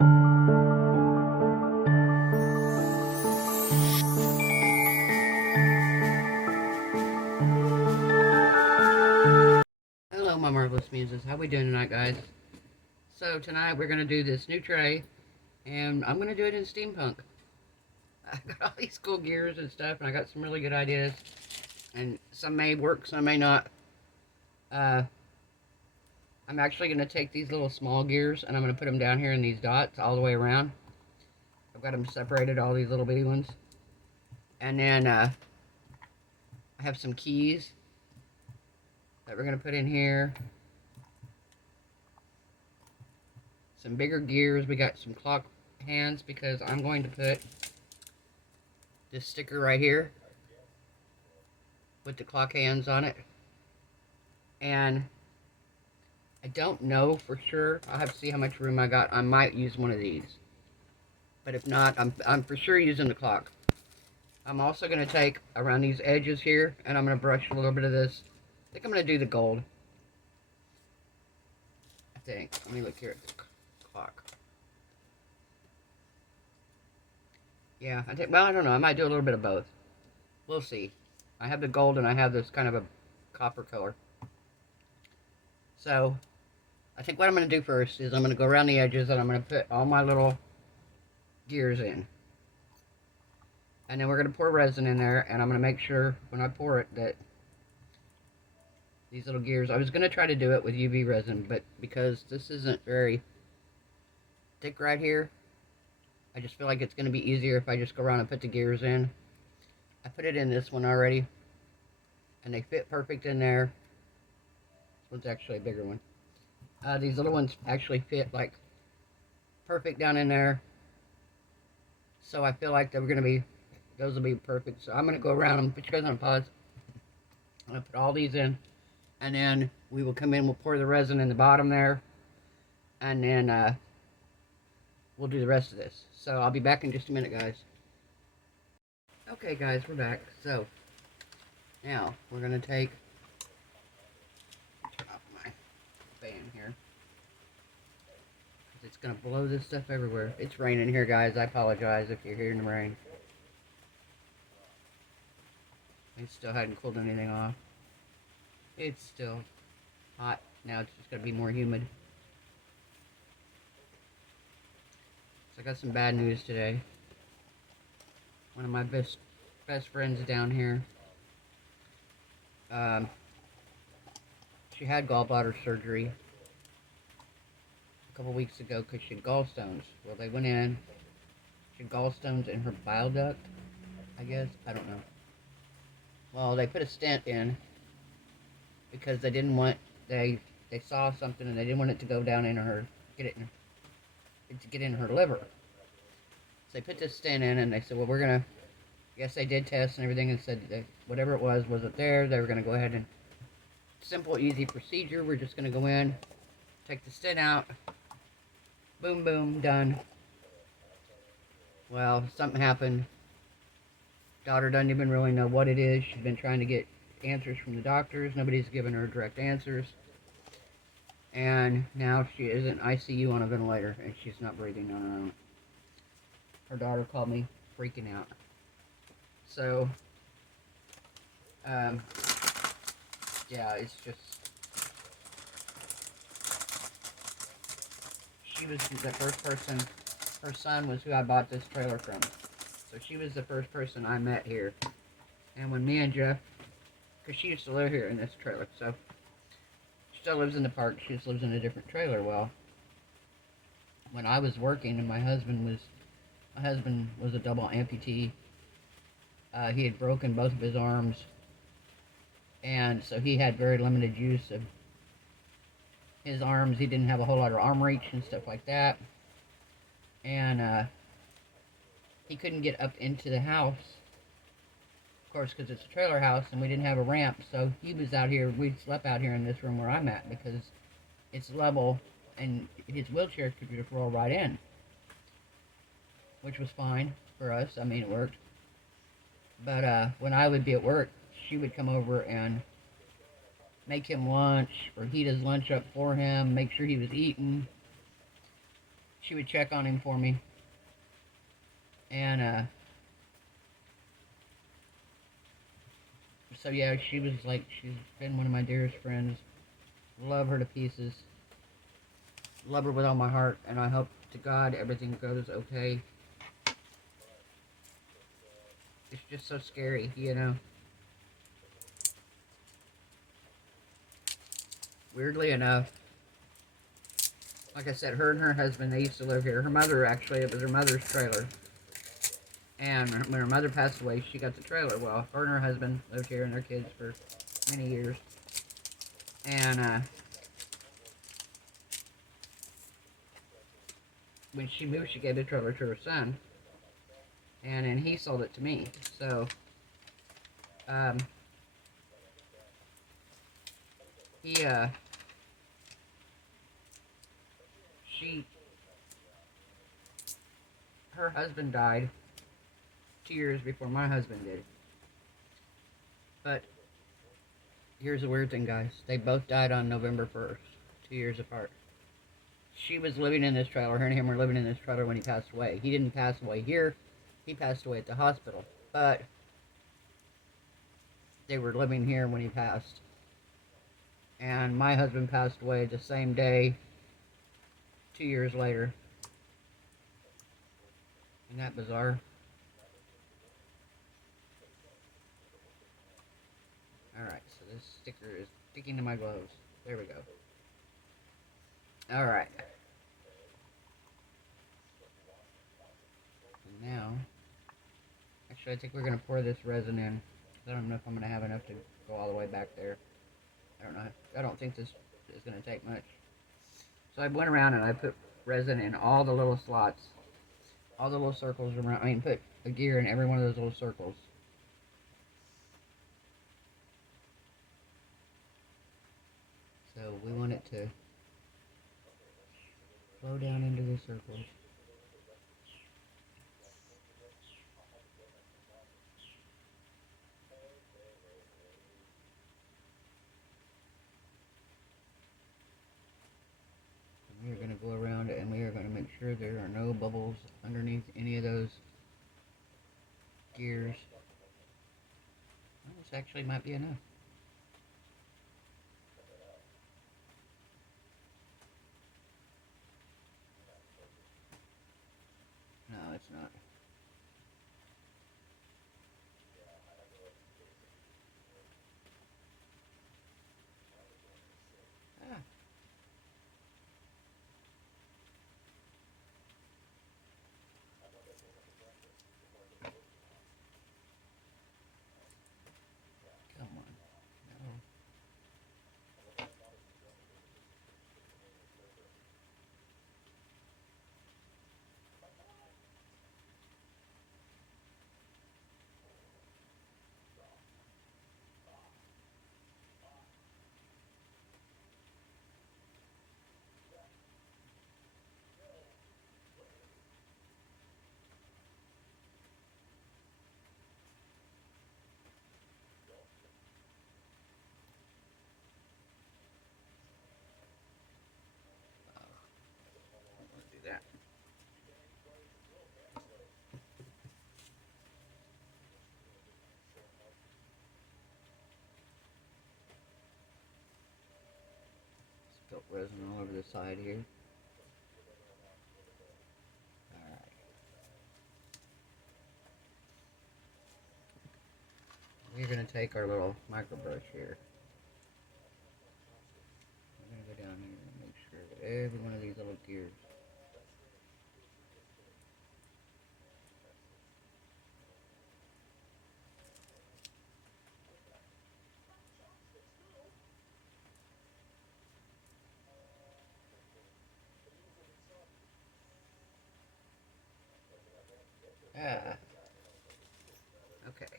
Hello, my marvelous muses. How we doing tonight, guys? So tonight we're gonna do this new tray, and I'm gonna do it in steampunk. I got all these cool gears and stuff, and I got some really good ideas, and some may work, some may not. I'm actually gonna take these little small gears, and I'm gonna put them down here in these dots all the way around. I've got them separated, all these little bitty ones, and then I have some keys that we're gonna put in here. Some bigger gears. We got some clock hands because I'm going to put this sticker right here with the clock hands on it. And I don't know for sure. I'll have to see how much room I got. I might use one of these. But if not, I'm for sure using the clock. I'm also going to take around these edges here, and I'm going to brush a little bit of this. I think I'm going to do the gold. I think. Let me look here at the clock. Yeah, I think, well, I don't know. I might do a little bit of both. We'll see. I have the gold and I have this kind of a copper color. So, I think what I'm going to do first is I'm going to go around the edges and I'm going to put all my little gears in. And then we're going to pour resin in there, and I'm going to make sure when I pour it that these little gears, I was going to try to do it with UV resin, but because this isn't very thick right here, I just feel like it's going to be easier if I just go around and put the gears in. I put it in this one already, and they fit perfect in there. This one's actually a bigger one. These little ones actually fit like perfect down in there. So I feel like they're going to be, those will be perfect. So I'm going to go around and put you guys on pause. I'm going to put all these in, and then we will come in, we'll pour the resin in the bottom there, and then we'll do the rest of this. So I'll be back in just a minute, guys. Okay, guys, we're back. So now we're going to take, turn off my fan here, because it's going to blow this stuff everywhere. It's raining here, guys. I apologize if you're hearing the rain. I still hadn't cooled anything off. It's still hot. Now it's just going to be more humid. So I got some bad news today. One of my best friends down here, she had gallbladder surgery a couple weeks ago because she had gallstones. Well, they went in. She had gallstones in her bile duct, I guess. I don't know. Well, they put a stent in because they didn't want, they saw something and they didn't want it to go down in her, get in her liver. So they put this stent in, and they said, well, we're going to, I guess they did tests and everything, and said that whatever it wasn't there. They were going to go ahead and, simple, easy procedure. We're just going to go in, take the stent out, boom, boom, done. Well, something happened. Daughter doesn't even really know what it is. She's been trying to get answers from the doctors. Nobody's given her direct answers. And now she is in ICU on a ventilator, and she's not breathing on her own. Her daughter called me freaking out. So, yeah, it's just, she was the first person, her son was who I bought this trailer from. So she was the first person I met here. And when me and Jeff, because she used to live here in this trailer, so she still lives in the park, she just lives in a different trailer. Well, when I was working and my husband was a double amputee, he had broken both of his arms, and so he had very limited use of his arms. He didn't have a whole lot of arm reach and stuff like that, and he couldn't get up into the house, of course, because it's a trailer house and we didn't have a ramp. So he was out here, we slept out here in this room where I'm at because it's level and his wheelchair could just roll right in, which was fine for us. I mean, it worked. But when I would be at work, she would come over and make him lunch or heat his lunch up for him, make sure he was eating. she would check on him for me. And so yeah, she was like, she's been one of my dearest friends. Love her to pieces. Love her with all my heart, and I hope to God everything goes okay. It's just so scary, you know. Weirdly enough, like I said, her and her husband, they used to live here. Her mother, actually, it was her mother's trailer. And when her mother passed away, she got the trailer. Well, her and her husband lived here and their kids for many years. And when she moved, she gave the trailer to her son. And then he sold it to me. So, he, her husband died 2 years before my husband did. But here's the weird thing, guys. They both died on November 1st, 2 years apart. She was living in this trailer. Her and him were living in this trailer when he passed away. He didn't pass away here. He passed away at the hospital. But they were living here when he passed. And my husband passed away the same day, 2 years later. Isn't that bizarre? Alright, so this sticker is sticking to my gloves. There we go. Alright. And now, actually I think we're going to pour this resin in. I don't know if I'm going to have enough to go all the way back there. I don't know. I don't think this is going to take much. So I went around and I put resin in all the little slots. All the little circles around. I mean, put a gear in every one of those little circles. So we want it to flow down into the circles. And we are going to go around it and we are going to make sure there are no bubbles underneath any of those gears. Well, this actually might be enough. No, it's not. Ah. Come on. No. That. Spilt resin all over the side here. Alright. We're going to take our little micro brush here. We're going to go down here and make sure that every one of these little gears. Ah. Okay.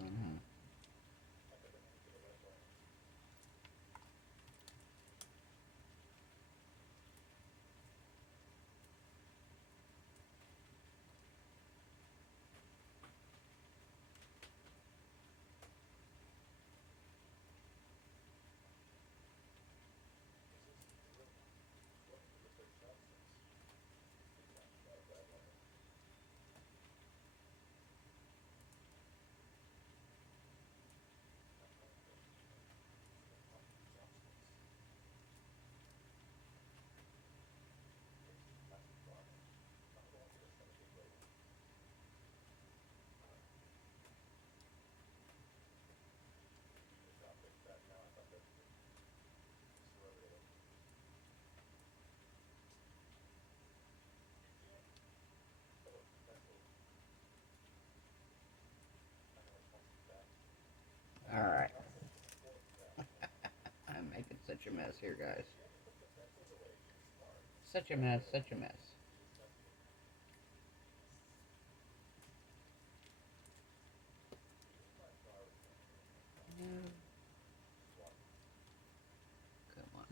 on, huh? Alright. I'm making such a mess here, guys. Such a mess, such a mess. No. Come on.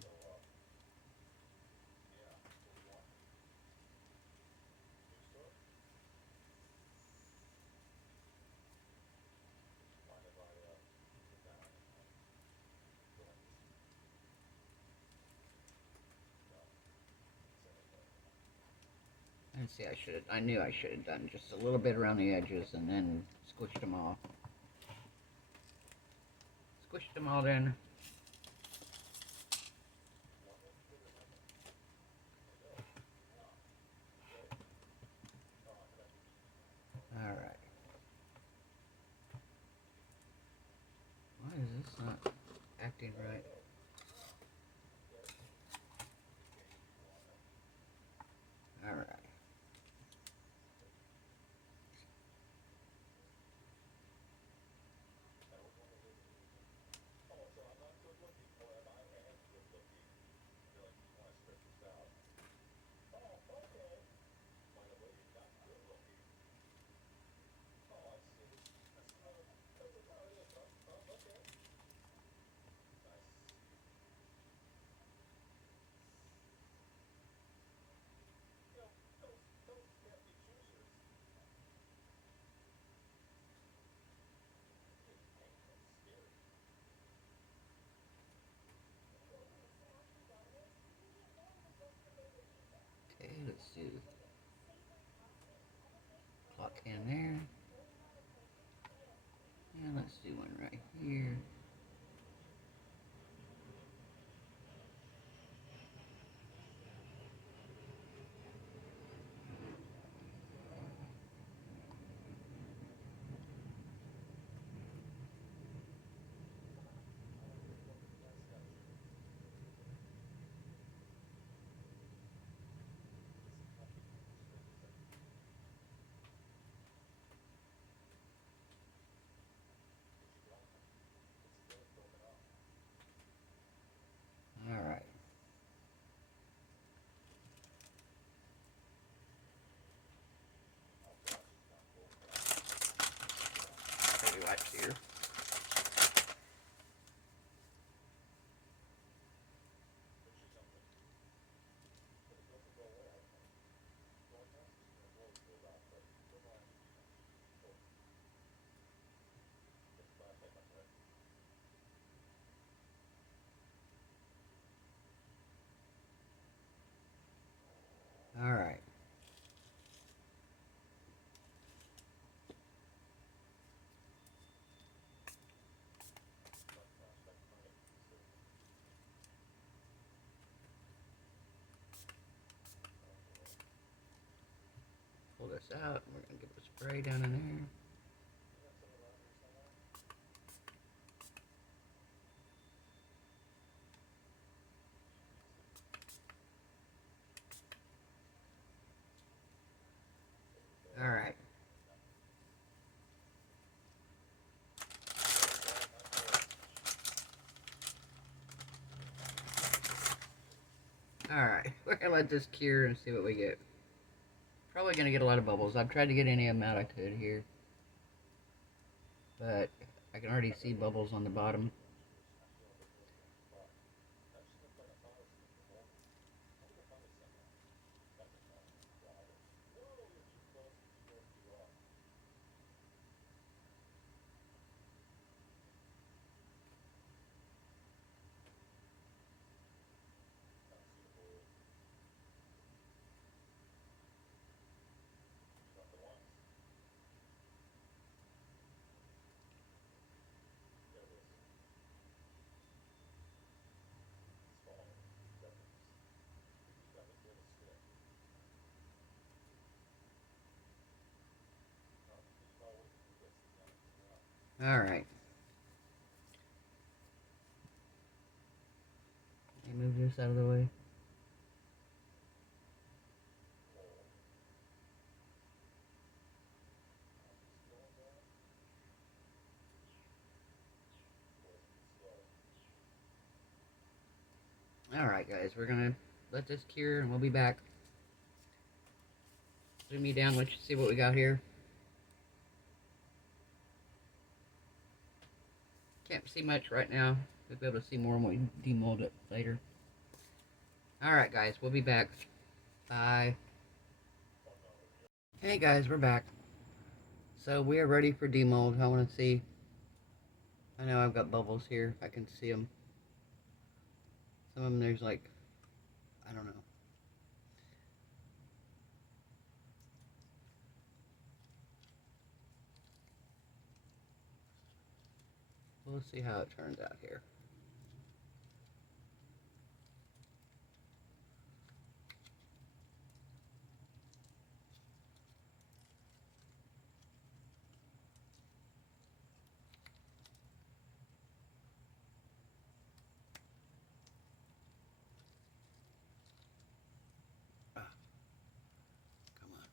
And see, I knew I should have done just a little bit around the edges and then squished them all. Squished them all in. Alright. Why is this not acting right? Alright. Okay, let's do clock in there. And let's do one right here. Alright. Pretty watch here. Alright. Pull this out, and we're going to give it a spray down in there. Alright. Alright, we're going to let this cure and see what we get. Probably going to get a lot of bubbles. I've tried to get any of them out I could here. but I can already see bubbles on the bottom. Alright. Let me move this out of the way. Alright guys, we're gonna let this cure and we'll be back. Zoom me down, let you see what we got here. Can't see much right now. We'll be able to see more when we demold it later. Alright guys, we'll be back. Bye. Hey guys, we're back. So we are ready for demold. I want to see. I know I've got bubbles here. I can see them. Some of them there's like, I don't know. We'll see how it turns out here. Come on.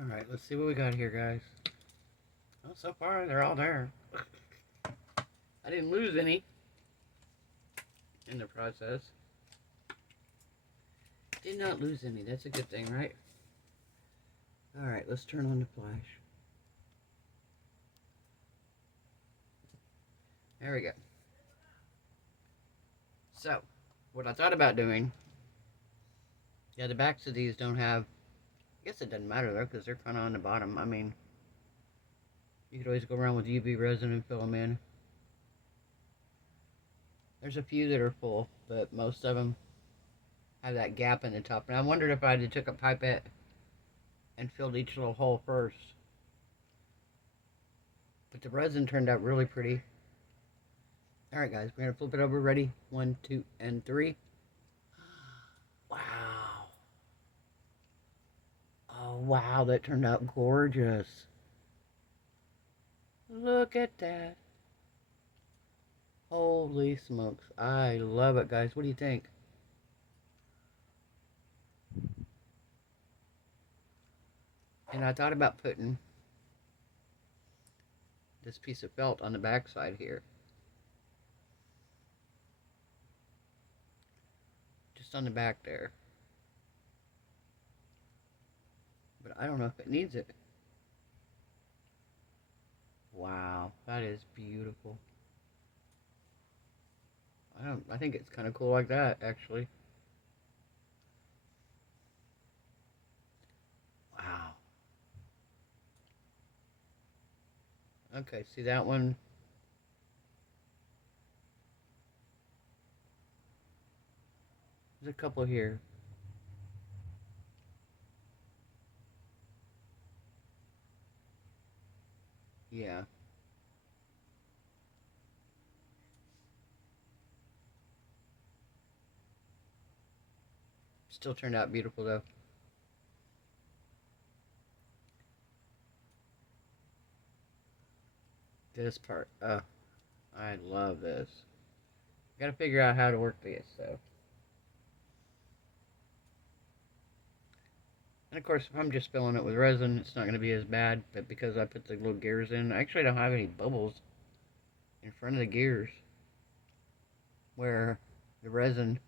Alright, let's see what we got here, guys. Well, so far, they're all there. I didn't lose any in the process. Did not lose any. That's a good thing, right? Alright, let's turn on the flash. There we go. So, what I thought about doing... Yeah, the backs of these don't have... I guess it doesn't matter, though, because they're kind of on the bottom. I mean... You could always go around with UV resin and fill them in. There's a few that are full, but most of them have that gap in the top. And I wondered if I had took a pipette and filled each little hole first. But the resin turned out really pretty. Alright guys, we're going to flip it over. Ready? 1, 2, and 3. Wow. Oh wow, that turned out gorgeous. Look at that. Holy smokes. I love it, guys. What do you think? And I thought about putting this piece of felt on the back side here. Just on the back there. But I don't know if it needs it. Wow, that is beautiful. I think it's kind of cool like that, actually. Wow. Okay, see that one? There's a couple here. Yeah. Still turned out beautiful, though. This part, I love this. Gotta figure out how to work this, so. And of course, if I'm just filling it with resin, it's not going to be as bad. But because I put the little gears in, I actually don't have any bubbles in front of the gears where the resin,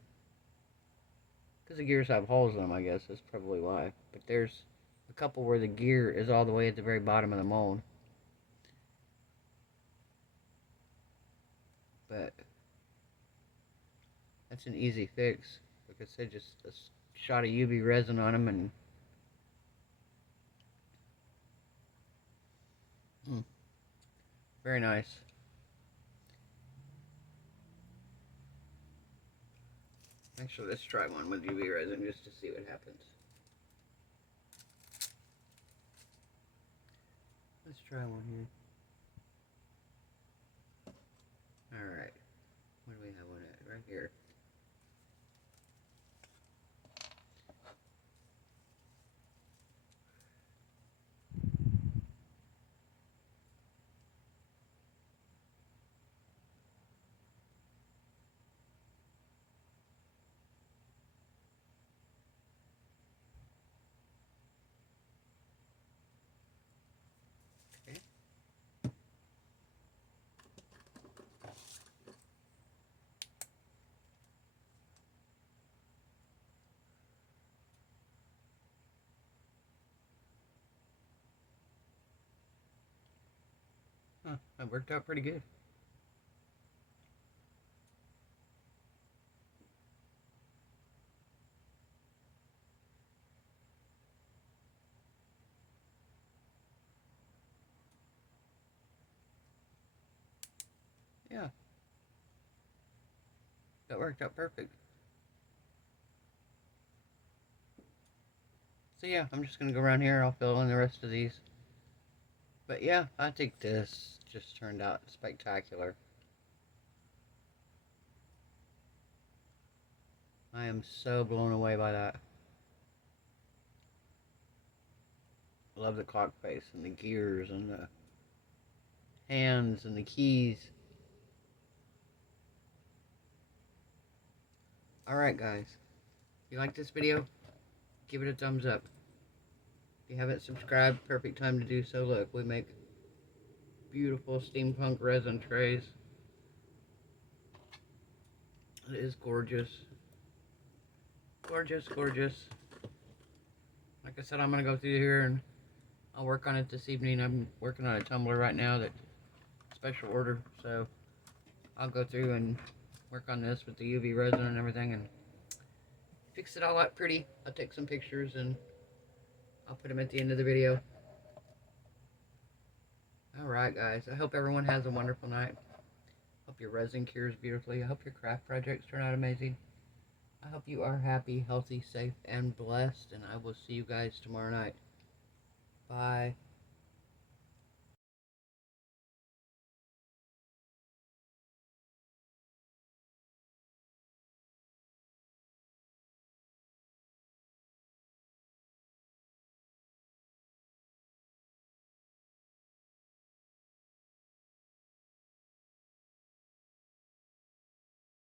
because the gears have holes in them, I guess that's probably why. But there's a couple where the gear is all the way at the very bottom of the mold. But that's an easy fix. Like I said, just a shot of UV resin on them and very nice. Actually, let's try one with UV resin just to see what happens. Let's try one here. Alright. Where do we have one at? Right here. Okay. Huh, that worked out pretty good. Yeah, that worked out perfect. So yeah, I'm just going to go around here. I'll fill in the rest of these. But yeah, I think this just turned out spectacular. I am so blown away by that. I love the clock face and the gears and the hands and the keys. Alright guys, if you like this video, give it a thumbs up. If you haven't subscribed, perfect time to do so. Look, we make beautiful steampunk resin trays. It is gorgeous. Gorgeous, gorgeous. Like I said, I'm going to go through here and I'll work on it this evening. I'm working on a tumbler right now that special order, so I'll go through and work on this with the UV resin and everything and fix it all up pretty. I'll take some pictures and I'll put them at the end of the video. Alright guys, I hope everyone has a wonderful night. Hope your resin cures beautifully. I hope your craft projects turn out amazing. I hope you are happy, healthy, safe, and blessed, and I will see you guys tomorrow night. Bye.